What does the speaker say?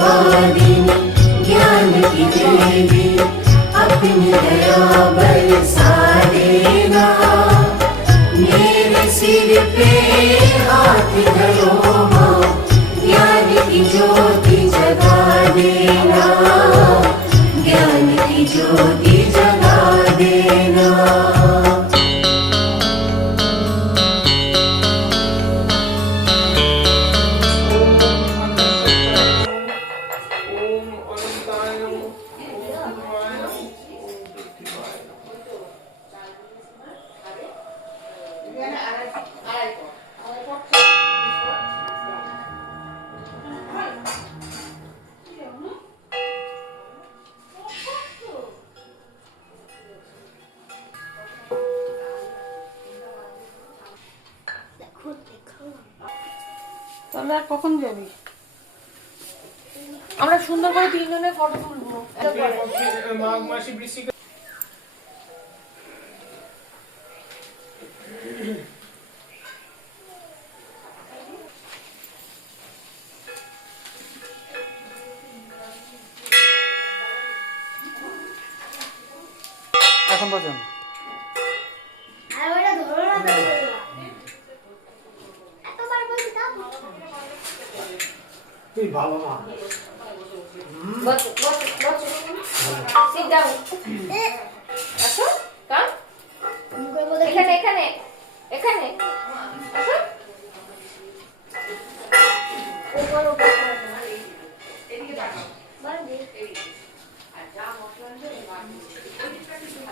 वादिनी ज्ञान की देवी अपनी दया बरसा देना मेरे सिर पे हाथ धरो माँ ज्ञान की ज्योति जगा देना ज्ञान की ज्योति जगा देना। তোমরা কখন যাবি? আমরা সুন্দর করে তিনজনের ফটো তুলবো। মাঘ মাসে বৃষ্টি এখন পর্যন্ত তুই ভালো মা Sit down. আসো, কাম। এখানে এখানে এখানে আসো। এদিকে তাকাও। বাড়ি এদিকে। আর যা মশলা আছে